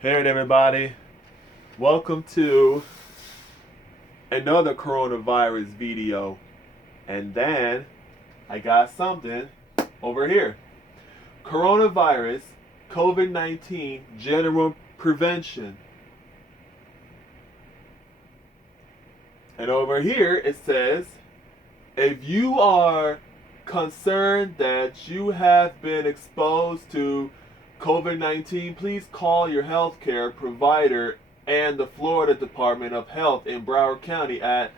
Hey everybody, welcome to another coronavirus video. And then I got something over here. Coronavirus, COVID-19 general prevention. And over here it says, if you are concerned that you have been exposed to COVID-19, please call your healthcare provider and the Florida Department of Health in Broward County at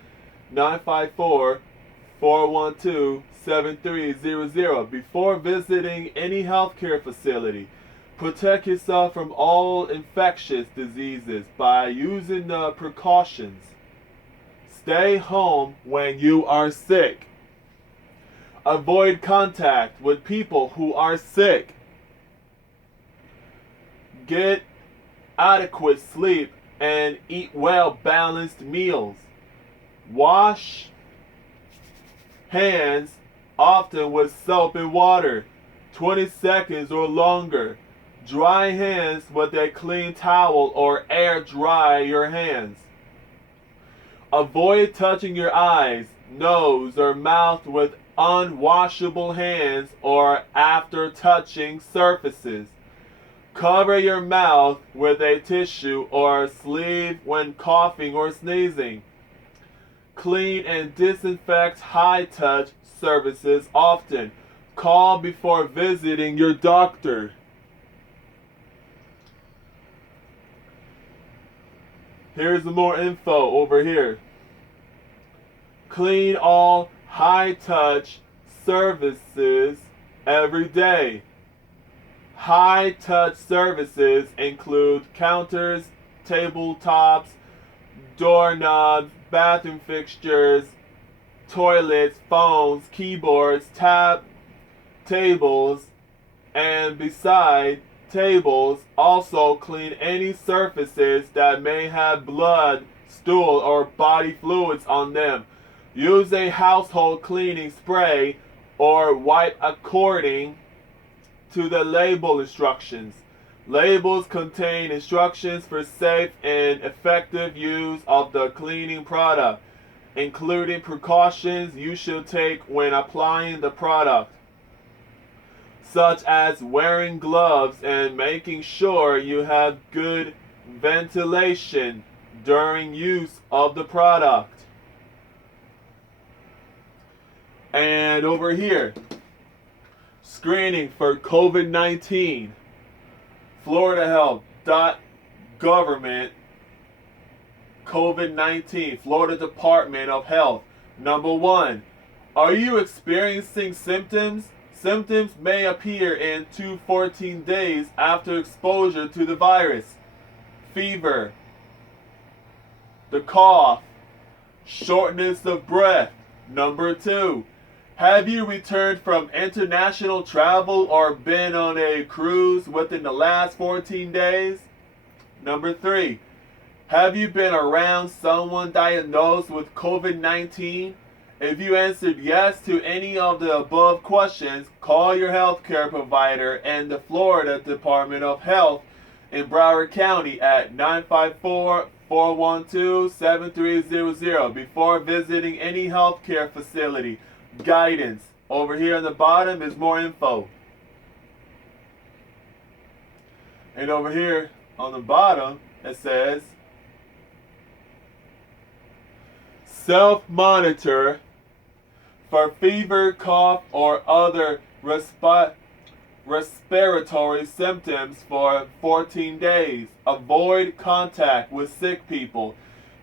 954-412-7300 before visiting any healthcare facility. Protect yourself from all infectious diseases by using the precautions. Stay home when you are sick. Avoid contact with people who are sick. Get adequate sleep and eat well balanced meals. Wash hands often with soap and water, 20 seconds or longer. Dry hands with a clean towel or air dry your hands. Avoid touching your eyes, nose, or mouth with unwashable hands or after touching surfaces. Cover your mouth with a tissue or sleeve when coughing or sneezing. Clean and disinfect high-touch surfaces often. Call before visiting your doctor. Here's some more info over here. Clean all high-touch surfaces every day. High-touch surfaces include counters, tabletops, doorknobs, bathroom fixtures, toilets, phones, keyboards, tables, and beside tables. Also clean any surfaces that may have blood, stool, or body fluids on them. Use a household cleaning spray or wipe according to the label instructions. Labels contain instructions for safe and effective use of the cleaning product, including precautions you should take when applying the product, such as wearing gloves and making sure you have good ventilation during use of the product. And over here, screening for COVID-19. Florida Health Government COVID-19. Florida Department of Health. Number 1. Are you experiencing symptoms? Symptoms may appear in 2 to 14 days after exposure to the virus. Fever, the cough, shortness of breath. Number 2. Have you returned from international travel or been on a cruise within the last 14 days? Number 3. Have you been around someone diagnosed with COVID-19? If you answered yes to any of the above questions, call your healthcare provider and the Florida Department of Health in Broward County at 954-412-7300 before visiting any healthcare facility. Guidance. Over here on the bottom is more info. And over here on the bottom it says self-monitor for fever, cough, or other respiratory symptoms for 14 days. Avoid contact with sick people.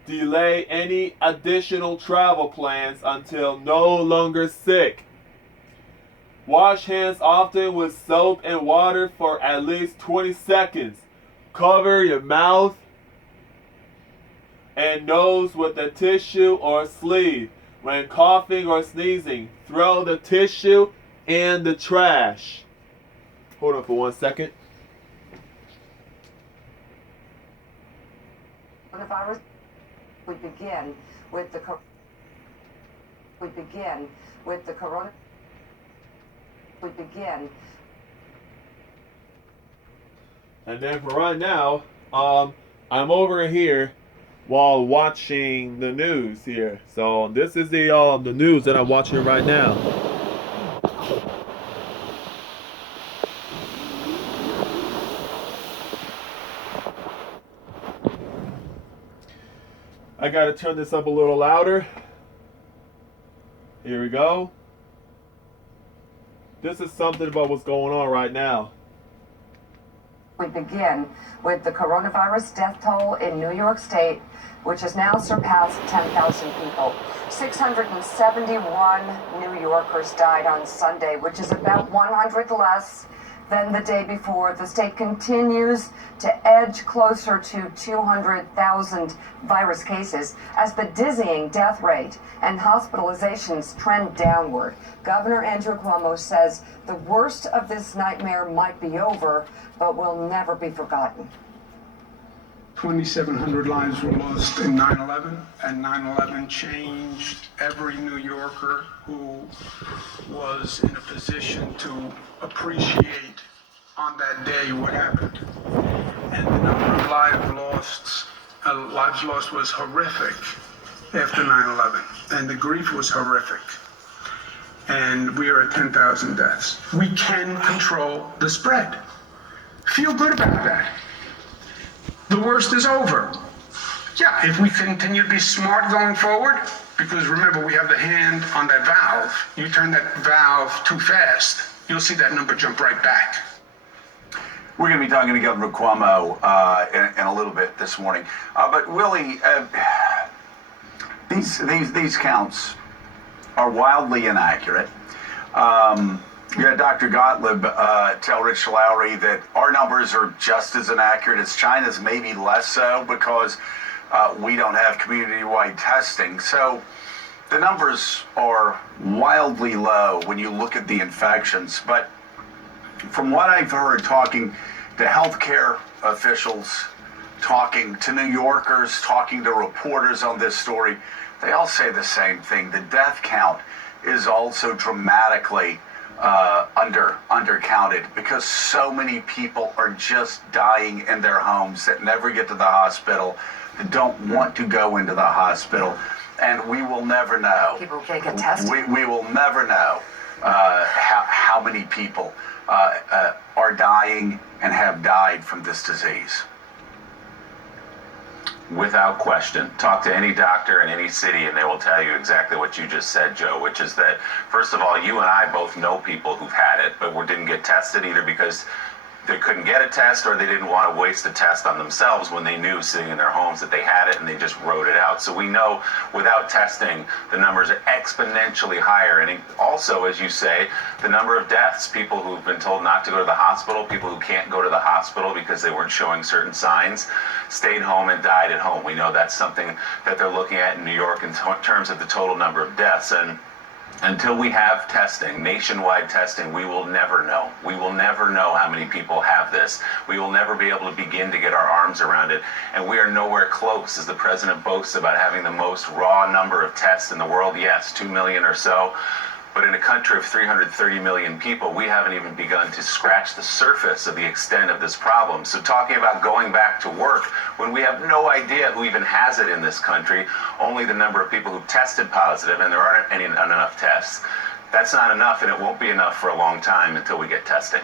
Delay any additional travel plans until no longer sick. Wash hands often with soap and water for at least 20 seconds. Cover your mouth and nose with a tissue or sleeve. When coughing or sneezing, throw the tissue in the trash. Hold on for 1 second. Coronavirus. We begin with the corona. And then for right now, I'm over here while watching the news here. So this is the news that I'm watching right now. I gotta turn this up a little louder. Here we go. This is something about what's going on right now. We begin with the coronavirus death toll in New York State, which has now surpassed 10,000 people. 671 New Yorkers died on Sunday, which is about 100 less than the day before. The state continues to edge closer to 200,000 virus cases as the dizzying death rate and hospitalizations trend downward. Governor Andrew Cuomo says the worst of this nightmare might be over, but will never be forgotten. 2,700 lives were lost in 9/11, and 9/11 changed every New Yorker who was in a position to appreciate on that day what happened. And the number of lives lost was horrific after 9/11, and the grief was horrific. And we are at 10,000 deaths. We can control the spread. Feel good about that. The worst is over. Yeah, if we continue to be smart going forward, because remember, we have the hand on that valve. You turn that valve too fast, you'll see that number jump right back. We're going to be talking to Governor Cuomo in a little bit this morning. But Willie, these counts are wildly inaccurate. You had Dr. Gottlieb tell Rich Lowry that our numbers are just as inaccurate as China's, maybe less so, because we don't have community-wide testing. So the numbers are wildly low when you look at the infections. But from what I've heard, talking to healthcare officials, talking to New Yorkers, talking to reporters on this story, they all say the same thing. The death count is also dramatically undercounted because so many people are just dying in their homes that never get to the hospital, that don't want to go into the hospital, and we will never know. People can't get tested. We will never know how many people are dying and have died from this disease. Without question. Talk to any doctor in any city and they will tell you exactly what you just said, Joe, which is that, first of all, you and I both know people who've had it, but didn't get tested either because they couldn't get a test or they didn't want to waste a test on themselves when they knew sitting in their homes that they had it and they just wrote it out. So we know without testing, the numbers are exponentially higher. And also, as you say, the number of deaths, people who've been told not to go to the hospital, people who can't go to the hospital because they weren't showing certain signs, stayed home and died at home. We know that's something that they're looking at in New York in terms of the total number of deaths. And until we have testing, nationwide testing, we will never know. We will never know how many people have this. We will never be able to begin to get our arms around it. And we are nowhere close, as the president boasts about having the most raw number of tests in the world. Yes, 2 million or so. But in a country of 330 million people, we haven't even begun to scratch the surface of the extent of this problem. So talking about going back to work when we have no idea who even has it in this country, only the number of people who tested positive, and there aren't enough tests, that's not enough, and it won't be enough for a long time until we get testing.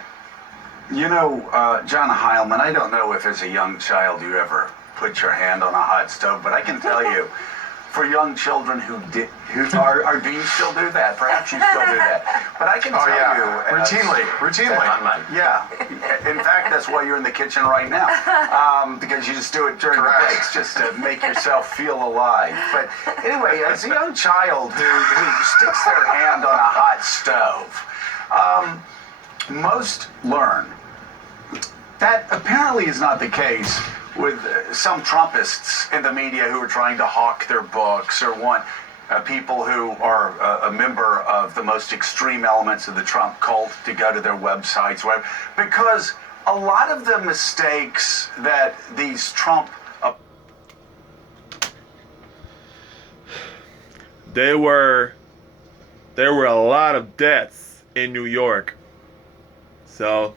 You know, John Heilman, I don't know if as a young child you ever put your hand on a hot stove, but I can tell you, for young children do you still do that? Perhaps you still do that. But I can tell you... Routinely. Yeah. In fact, that's why you're in the kitchen right now. Because you just do it during the breaks, just to make yourself feel alive. But anyway, as a young child who sticks their hand on a hot stove, most learn that apparently is not the case with some Trumpists in the media who are trying to hawk their books or want people who are a member of the most extreme elements of the Trump cult to go to their websites, whatever, because a lot of the mistakes that these Trump... There were a lot of deaths in New York. So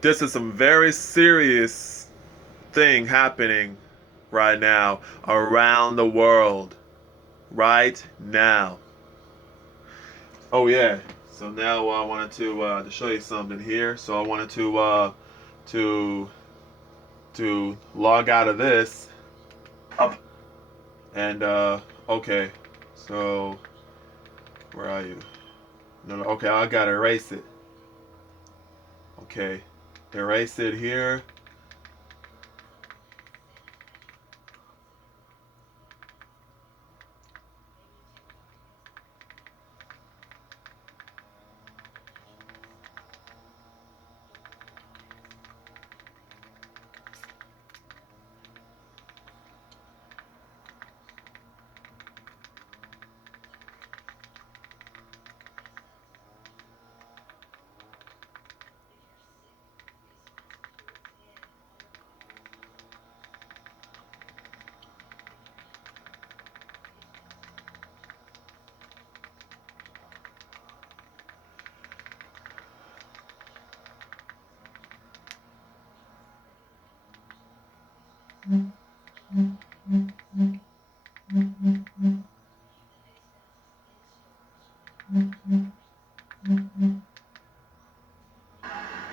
this is some very serious thing happening right now around the world. Right now. Oh yeah. So now I wanted to show you something here. So I wanted to log out of this. Up. And okay. So where are you? No, okay, I gotta erase it. Okay. Erase it here.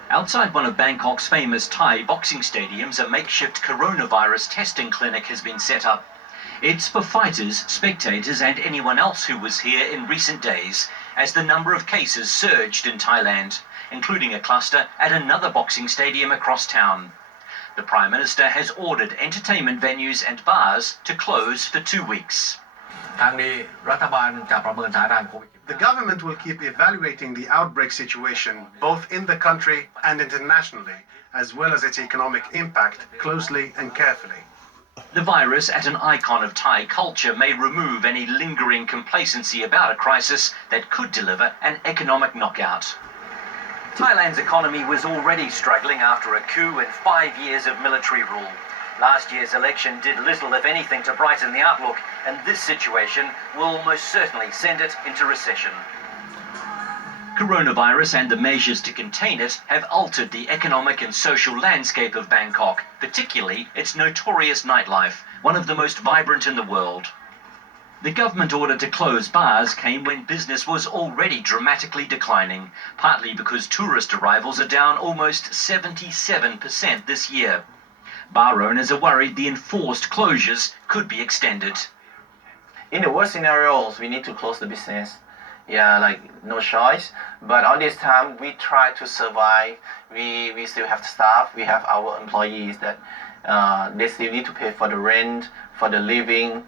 Outside one of Bangkok's famous Thai boxing stadiums, a makeshift coronavirus testing clinic has been set up. It's for fighters, spectators and anyone else who was here in recent days, as the number of cases surged in Thailand, including a cluster at another boxing stadium across town. The Prime Minister has ordered entertainment venues and bars to close for 2 weeks. The government will keep evaluating the outbreak situation, both in the country and internationally, as well as its economic impact, closely and carefully. The virus, at an icon of Thai culture, may remove any lingering complacency about a crisis that could deliver an economic knockout. Thailand's economy was already struggling after a coup and 5 years of military rule. Last year's election did little, if anything, to brighten the outlook, and this situation will almost certainly send it into recession. Coronavirus and the measures to contain it have altered the economic and social landscape of Bangkok, particularly its notorious nightlife, one of the most vibrant in the world. The government order to close bars came when business was already dramatically declining, partly because tourist arrivals are down almost 77% this year. Bar owners are worried the enforced closures could be extended. In the worst scenarios, we need to close the business. Yeah, like no choice. But all this time, we try to survive. We still have staff. We have our employees that they still need to pay for the rent, for the living,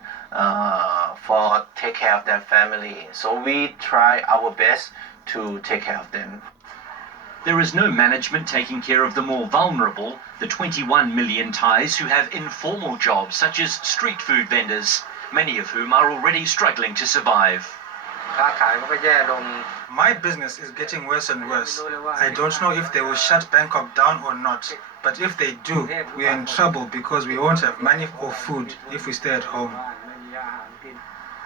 for take care of their family. So we try our best to take care of them. There is no management taking care of the more vulnerable, the 21 million Thais who have informal jobs such as street food vendors, many of whom are already struggling to survive. My business is getting worse and worse. I don't know if they will shut Bangkok down or not, but if they do, we are in trouble because we won't have money or food if we stay at home.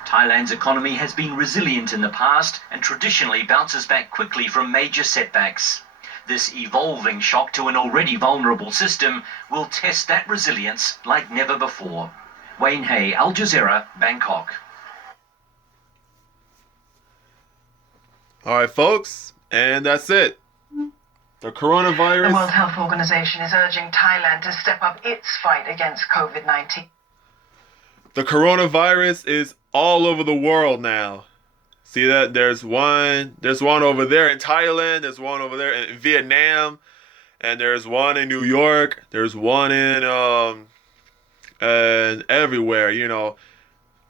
Thailand's economy has been resilient in the past and traditionally bounces back quickly from major setbacks. This evolving shock to an already vulnerable system will test that resilience like never before. Wayne Hay, Al Jazeera, Bangkok. All right, folks, and that's it. The coronavirus. The World Health Organization is urging Thailand to step up its fight against COVID-19. The coronavirus is all over the world now. See that? There's one over there in Thailand, there's one over there in Vietnam, and there's one in New York, there's one in and everywhere,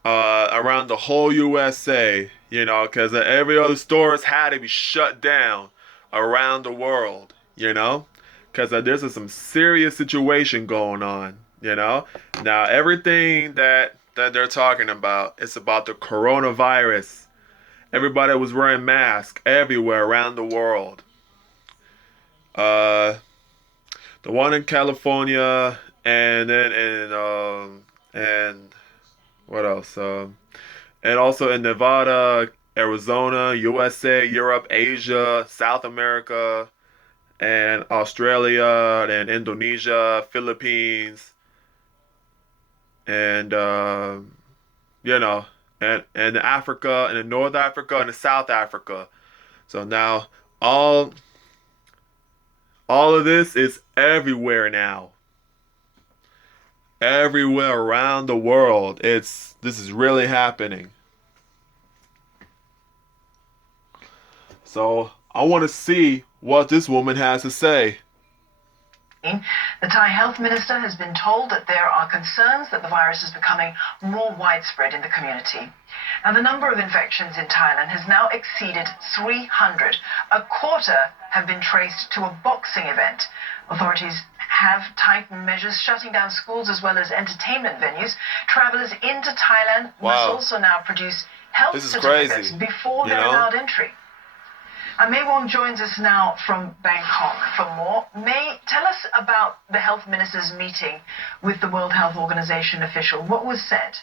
around the whole USA, because every other stores had to be shut down around the world, because there's some serious situation going on, Now everything that they're talking about, it's about the coronavirus. Everybody was wearing masks everywhere around the world. The one in California, and then and what else? And also in Nevada, Arizona, USA, Europe, Asia, South America, and Australia and Indonesia, Philippines, and you know, and Africa and in North Africa and in South Africa. So now all of this is everywhere now. Everywhere around the world. This is really happening. So I want to see what this woman has to say. The Thai health minister has been told that there are concerns that the virus is becoming more widespread in the community. And the number of infections in Thailand has now exceeded 300. A quarter have been traced to a boxing event. Authorities have tightened measures, shutting down schools as well as entertainment venues. Travelers into Thailand must also now produce health certificates before they're allowed entry. May Wong joins us now from Bangkok for more. May, tell us about the health minister's meeting with the World Health Organization official. What was said?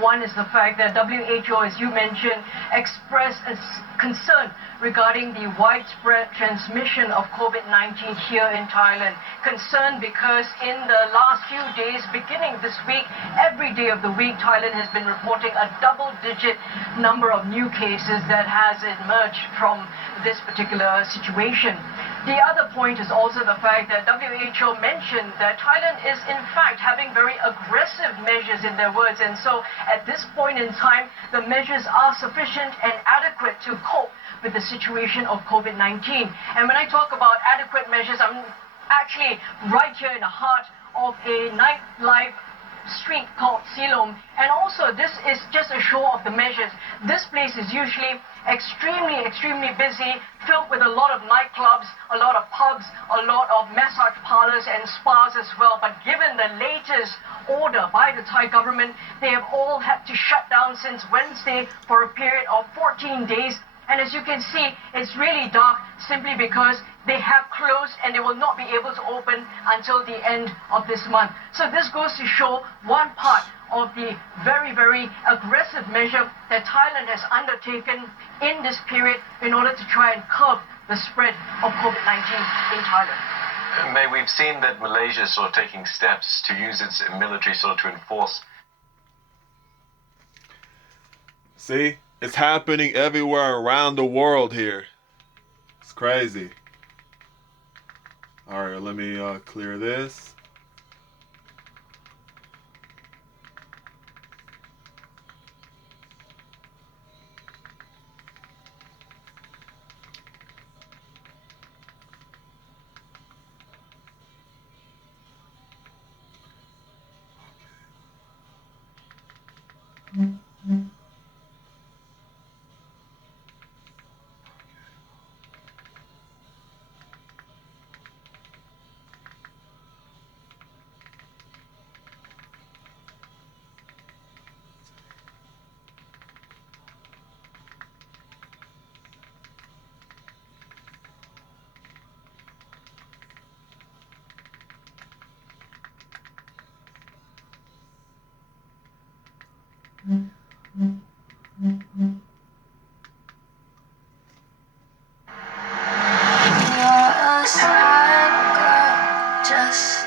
One is the fact that WHO, as you mentioned, expressed a concern regarding the widespread transmission of COVID-19 here in Thailand. Concern because in the last few days, beginning this week, every day of the week, Thailand has been reporting a double-digit number of new cases that has emerged from this particular situation. The other point is also the fact that WHO mentioned that Thailand is in fact having very aggressive measures in their words, and so at this point in time the measures are sufficient and adequate to cope with the situation of COVID-19. And when I talk about adequate measures, I'm actually right here in the heart of a nightlife street called Silom, and also this is just a show of the measures. This place is usually extremely busy, filled with a lot of nightclubs, a lot of pubs, a lot of massage parlors and spas as well. But given the latest order by the Thai government, they have all had to shut down since Wednesday for a period of 14 days. And as you can see, it's really dark simply because they have closed and they will not be able to open until the end of this month. So this goes to show one part of the very aggressive measure that Thailand has undertaken in this period in order to try and curb the spread of COVID-19 in Thailand. May, we've seen that Malaysia is sort of taking steps to use its military sort of to enforce. See? It's happening everywhere around the world here. It's crazy. All right, let me clear this.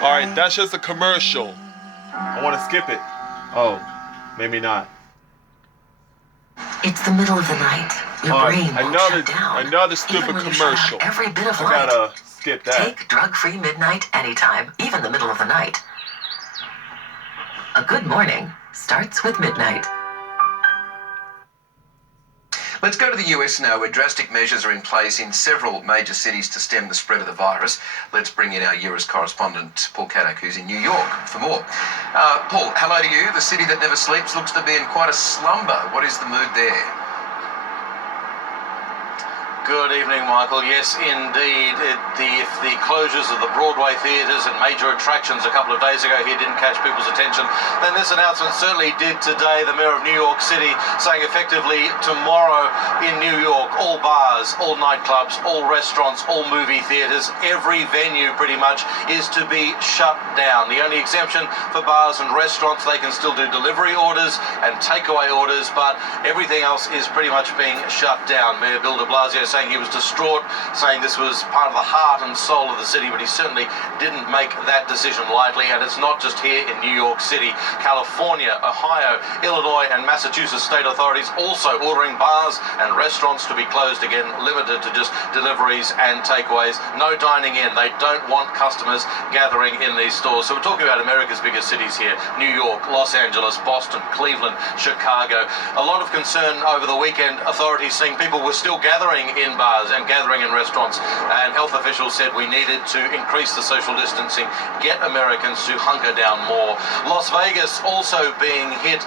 Alright, that's just a commercial. I want to skip it. Oh, maybe not. It's the middle of the night. Your brain won't shut down. Another stupid even when commercial. You shut out every bit of I light. gotta skip that. Take drug-free midnight anytime, even the middle of the night. A good morning starts with midnight. Let's go to the US now, where drastic measures are in place in several major cities to stem the spread of the virus. Let's bring in our US correspondent, Paul Caddock, who's in New York, for more. Paul, hello to you. The city that never sleeps looks to be in quite a slumber. What is the mood there? Good evening, Michael. Yes, indeed. If the closures of the Broadway theatres and major attractions a couple of days ago here didn't catch people's attention, then this announcement certainly did today. The Mayor of New York City saying effectively tomorrow in New York, all bars, all nightclubs, all restaurants, all movie theatres, every venue pretty much is to be shut down. The only exemption for bars and restaurants, they can still do delivery orders and takeaway orders, but everything else is pretty much being shut down. Mayor Bill de Blasio saying he was distraught, saying this was part of the heart and soul of the city, but he certainly didn't make that decision lightly. And it's not just here in New York City. California, Ohio, Illinois and Massachusetts state authorities also ordering bars and restaurants to be closed again, limited to just deliveries and takeaways. No dining in. They don't want customers gathering in these stores. So we're talking about America's biggest cities here: New York, Los Angeles, Boston, Cleveland, Chicago. A lot of concern over the weekend. Authorities saying people were still gathering in bars and gathering in restaurants, and health officials said we needed to increase the social distancing, get Americans to hunker down more. Las Vegas also being hit.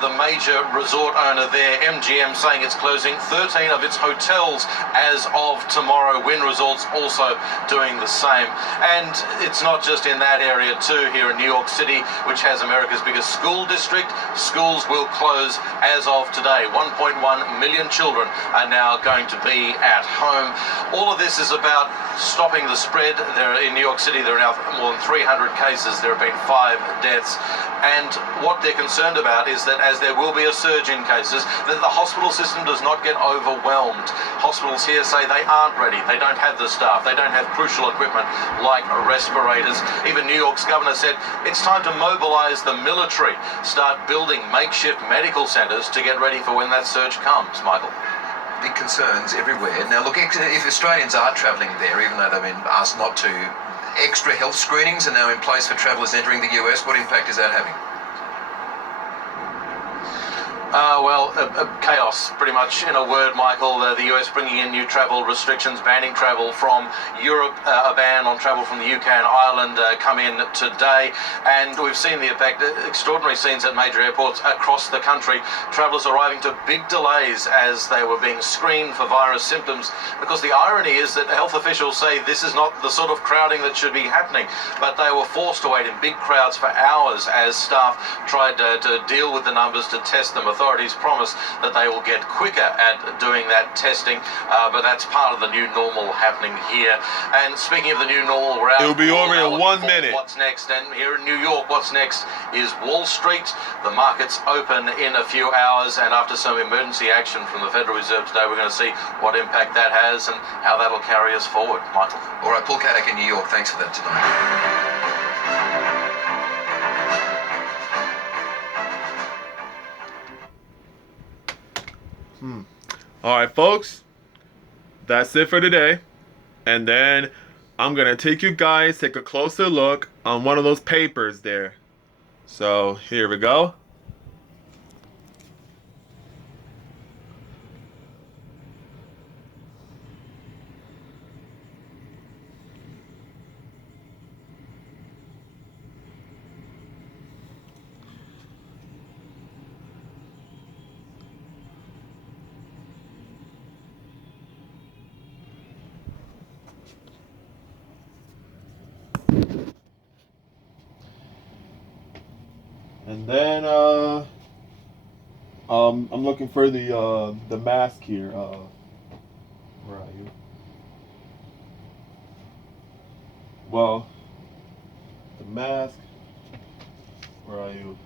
The major resort owner there, MGM, saying it's closing 13 of its hotels as of tomorrow. Wynn Resorts also doing the same. And it's not just in that area too. Here in New York City, which has America's biggest school district, schools will close as of today. 1.1 million children are now going to be at home. All of this is about stopping the spread. In New York City, there are now more than 300 cases. There have been 5 deaths. And what they're concerned about is that as there will be a surge in cases, that the hospital system does not get overwhelmed. Hospitals here say they aren't ready. They don't have the staff. They don't have crucial equipment like respirators. Even New York's governor said it's time to mobilize the military, start building makeshift medical centers to get ready for when that surge comes. Michael. Big concerns everywhere. Now, look, if Australians are travelling there, even though they've been asked not to, extra health screenings are now in place for travellers entering the US. What impact is that having? Chaos, pretty much in a word, Michael. The US bringing in new travel restrictions, banning travel from Europe, a ban on travel from the UK and Ireland come in today. And we've seen the effect, extraordinary scenes at major airports across the country. Travellers arriving to big delays as they were being screened for virus symptoms. Because the irony is that health officials say this is not the sort of crowding that should be happening. But they were forced to wait in big crowds for hours as staff tried to deal with the numbers, to test them. Authorities promise that they will get quicker at doing that testing, but that's part of the new normal happening here. And speaking of the new normal, we're out. It'll be over in 1 minute. What's next? And here in New York, what's next is Wall Street. The markets open in a few hours, and after some emergency action from the Federal Reserve today, we're going to see what impact that has and how that'll carry us forward. Michael. All right, Paul Kadak in New York. Thanks for that tonight. All right, folks, that's it for today. And then I'm going to take you guys, take a closer look on one of those papers there. So here we go. And then I'm looking for the mask here. Where are you? Well, the mask. Where are you?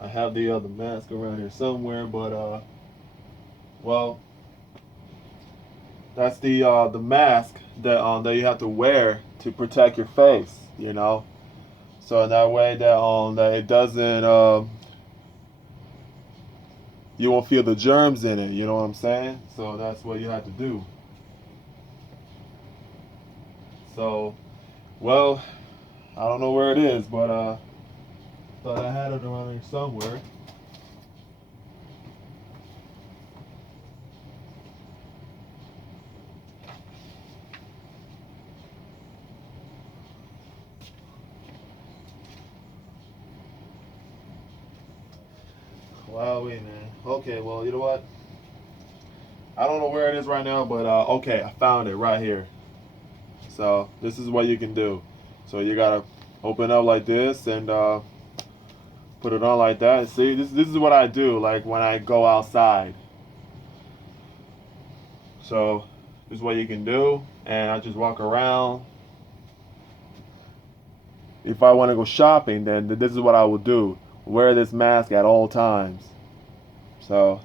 I have the other mask around here somewhere, but well, that's the mask that you have to wear to protect your face, you know. So in that way that it doesn't you won't feel the germs in it, you know what I'm saying? So that's what you have to do. So, well, I don't know where it is, but thought I had it around here somewhere. Wow, wait, man. Okay, well, you know what? I don't know where it is right now, but okay, I found it right here. So this is what you can do. So you gotta open up like this and put it on like that. See, this is what I do like when I go outside. So this is what you can do, and I just walk around. If I want to go shopping, then this is what I will do. Wear this mask at all times. So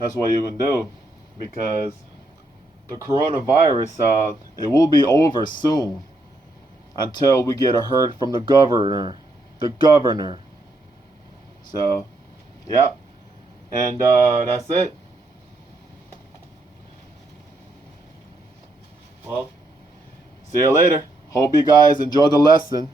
that's what you can do, because the coronavirus, it will be over soon until we get a herd from the governor. So, yeah. And that's it. Well, see you later. Hope you guys enjoyed the lesson.